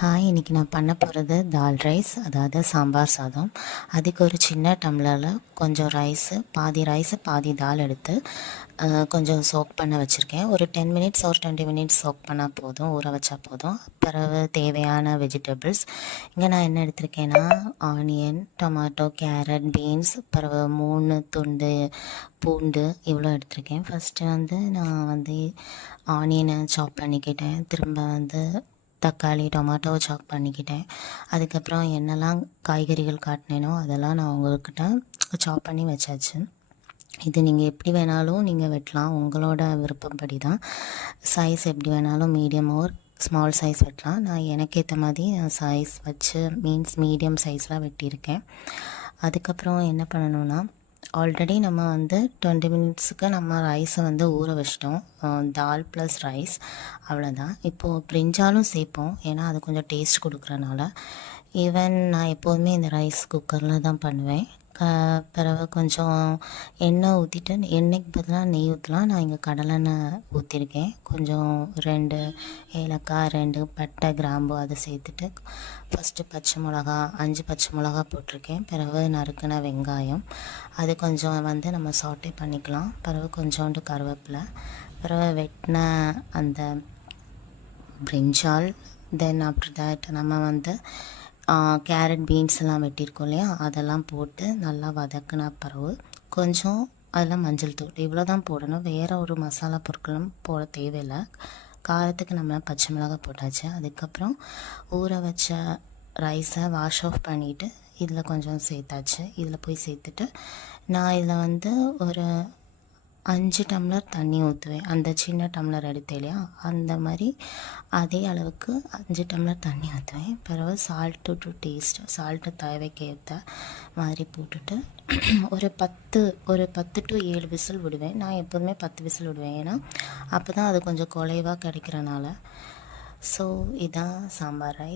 Hi, இன்றைக்கி நான் பண்ண போகிறது தால் ரைஸ், அதாவது சாம்பார் சாதம். அதுக்கு ஒரு சின்ன டம்ளரில் கொஞ்சம் ரைஸு பாதி தால் எடுத்து கொஞ்சம் சோக் பண்ண வச்சுருக்கேன். ஒரு 10 மினிட்ஸ் ஒரு 20 மினிட்ஸ் சோக் பண்ணால் போதும், ஊற வச்சா போதும். பிறகு தேவையான வெஜிடபிள்ஸ் இங்கே நான் என்ன எடுத்திருக்கேன்னா, ஆனியன், டொமேட்டோ, கேரட், பீன்ஸ், பிறகு 3 துண்டு பூண்டு இவ்வளோ எடுத்திருக்கேன். ஃபஸ்ட்டு நான் ஆனியனை சாப் பண்ணிக்கிட்டேன். திரும்ப தக்காளி, டொமேட்டோவை சாப் பண்ணிக்கிட்டேன். அதுக்கப்புறம் என்னெல்லாம் காய்கறிகள் காட்டினேனோ அதெல்லாம் நான் உங்கள்கிட்ட சாப் பண்ணி வச்சாச்சு. இது நீங்கள் எப்படி வேணாலும் நீங்கள் வெட்டலாம், உங்களோட விருப்பப்படி தான். சைஸ் எப்படி வேணாலும் மீடியம் ஓர் ஸ்மால் சைஸ் வெட்டலாம். நான் எனக்கு ஏற்ற மாதிரி சைஸ் வச்சு மீடியம் சைஸில் வெட்டியிருக்கேன். அதுக்கப்புறம் என்ன பண்ணணுன்னா, ஆல்ரெடி நம்ம 20 மினிட்ஸுக்கு நம்ம ரைஸை ஊற வச்சிட்டோம். தால் ப்ளஸ் ரைஸ் அவ்வளோதான். இப்போது பிரிஞ்சாலும் சேர்ப்போம், ஏன்னா அது கொஞ்சம் டேஸ்ட் கொடுக்குறனால. ஈவன் நான் எப்போதுமே இந்த ரைஸ் குக்கரில் தான் பண்ணுவேன். பிறகு கொஞ்சம் எண்ணெய் ஊற்றிட்டு, எண்ணெய்க்கு பதிலாக நெய் ஊற்றலாம். நான் இங்கே கடலெண்ணெய் ஊற்றிருக்கேன். கொஞ்சம் 2 ஏலக்காய், 2 பட்டை, கிராம்பு அதை சேர்த்துட்டு ஃபஸ்ட்டு 5 பச்சை மிளகா போட்டிருக்கேன். பிறகு நறுக்கின வெங்காயம், அது கொஞ்சம் நம்ம சாட்டே பண்ணிக்கலாம். பிறகு கொஞ்சோண்டு கருவேப்பிலை, பிறகு வெட்டின அந்த பிரிஞ்சால், தென் ஆஃப்டர் தேட் நம்ம கேரட், பீன்ஸ் எல்லாம் வெட்டியிருக்கோம் இல்லையா, அதெல்லாம் போட்டு நல்லா வதக்கின பிறகு கொஞ்சம் அதில் மஞ்சள் தூள் இவ்வளோ தான் போடணும். வேறு ஒரு மசாலா பொருட்களும் போட தேவையில்லை. காரத்துக்கு நம்ம பச்சை மிளகாய் போட்டாச்சு. அதுக்கப்புறம் ஊற வச்ச ரைஸை வாஷ் ஆஃப் பண்ணிவிட்டு இதில் கொஞ்சம் சேர்த்தாச்சு. இதில் போய் சேர்த்துட்டு நான் இதில் ஒரு 5 டம்ளர் தண்ணி ஊற்றுவேன். அந்த சின்ன டம்ளர் எடுத்தேன் இல்லையா, அந்த மாதிரி அதே அளவுக்கு 5 டம்ளர் தண்ணி ஊற்றுவேன். பிறகு சால்ட்டு டு டேஸ்ட், சால்ட்டு தேவைக்கு ஏற்ற மாதிரி போட்டுட்டு ஒரு 10 டு 7 விசில் விடுவேன். நான் எப்போதுமே 10 விசில் விடுவேன், ஏன்னா அப்போ தான் அது கொஞ்சம் குலைவாக கிடைக்கிறனால. ஸோ இதான் சாம்பார் ரைஸ்.